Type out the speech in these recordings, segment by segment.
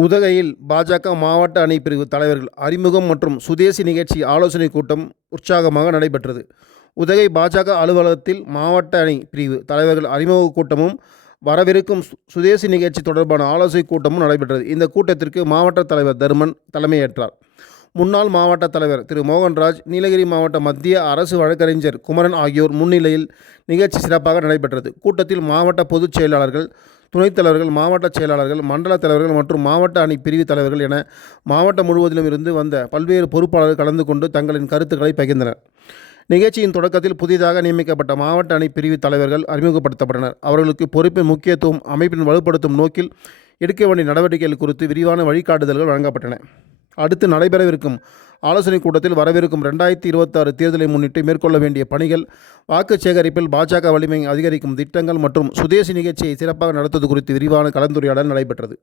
உதகையில் பாஜக மாவட்ட அணி பிரிவு தலைவர்கள் அறிமுகம் மற்றும் சுதேசி நிகழ்ச்சி ஆலோசனை கூட்டம் உற்சாகமாக நடைபெற்றது. உதகை பாஜக அலுவலகத்தில் மாவட்ட அணி பிரிவு தலைவர்கள் அறிமுக கூட்டமும் வரவிருக்கும் சு- சுதேசி நிகழ்ச்சி தொடர்பான ஆலோசனை கூட்டமும் நடைபெற்றது. இந்த கூட்டத்திற்கு மாவட்ட தலைவர் தர்மன் தலைமையேற்றார். முன்னாள் மாவட்ட தலைவர் திரு. மோகன்ராஜ் நீலகிரி மாவட்ட மத்திய அரசு வழக்கறிஞர் குமரன் ஆகியோர் முன்னிலையில் நிகழ்ச்சி சிறப்பாக நடைபெற்றது. கூட்டத்தில் மாவட்ட பொதுச் செயலாளர்கள் துணைத் தலைவர்கள் மாவட்ட செயலாளர்கள் மண்டல தலைவர்கள் மற்றும் மாவட்ட அணி பிரிவு தலைவர்கள் என மாவட்டம் முழுவதிலும் இருந்து வந்த பல்வேறு பொறுப்பாளர்கள் கலந்து கொண்டு தங்களின் கருத்துக்களை பகிர்ந்தனர். நிகழ்ச்சியின் தொடக்கத்தில் புதிதாக நியமிக்கப்பட்ட மாவட்ட அணி பிரிவு தலைவர்கள் அறிமுகப்படுத்தப்பட்டனர். அவர்களுக்கு பொறுப்பின் முக்கியத்துவம் அமைப்பின் வலுப்படுத்தும் நோக்கில் எடுக்க வேண்டிய நடவடிக்கைகள் குறித்து விரிவான வழிகாட்டுதல்கள் வழங்கப்பட்டன. அடுத்து நடைபெறவிருக்கும் ஆலோசனைக் கூட்டத்தில் வரவிருக்கும் ரெண்டாயிரத்தி இருபத்தாறு தேர்தலை முன்னிட்டு மேற்கொள்ள வேண்டிய பணிகள் வாக்கு சேகரிப்பில் பாஜக வலிமை அதிகரிக்கும் திட்டங்கள் மற்றும் சுதேசி நிகழ்ச்சியை சிறப்பாக நடத்துவது குறித்து விரிவான கலந்துரையாடல் நடைபெற்றது.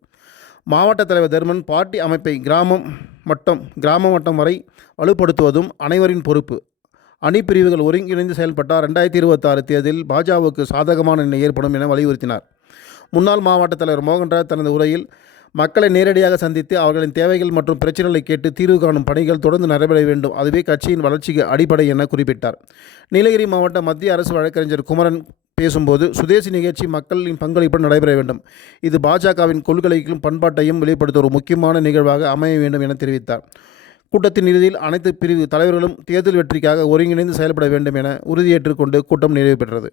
மாவட்ட தலைவர் தர்மன் பார்ட்டி அமைப்பை கிராமம் மட்டம் கிராம மட்டம் வரை வலுப்படுத்துவதும் அனைவரின் பொறுப்பு. அணி பிரிவுகள் ஒருங்கிணைந்து செயல்பட்டால் ரெண்டாயிரத்தி இருபத்தாறு தேர்தலில் பாஜகவுக்கு சாதகமான நிலை ஏற்படும் என வலியுறுத்தினார். முன்னாள் மாவட்ட தலைவர் மோகன்ராஜ் தனது உரையில் மக்களை நேரடியாக சந்தித்து அவர்களின் தேவைகள் மற்றும் பிரச்சனைகளை கேட்டு தீர்வு காணும் பணிகள் தொடர்ந்து நடைபெற வேண்டும். அதுவே கட்சியின் வளர்ச்சிக்கு அடிப்படை என குறிப்பிட்டார். நீலகிரி மாவட்ட மத்திய அரசு வழக்கறிஞர் குமரன் பேசும்போது சுதேசி நிகழ்ச்சி மக்களின் பங்களிப்புடன் நடைபெற வேண்டும். இது பாஜகவின் கொள்கைகளையும் பண்பாட்டையும் வெளிப்படுத்த ஒரு முக்கியமான நிகழ்வாக அமைய வேண்டும் என தெரிவித்தார். கூட்டத்தின் இறுதியில் அனைத்து பிரிவு தலைவர்களும் தேர்தல் வெற்றிக்காக ஒருங்கிணைந்து செயல்பட வேண்டும் என உறுதியேற்றுக்கொண்டு கூட்டம் நிறைவு பெற்றது.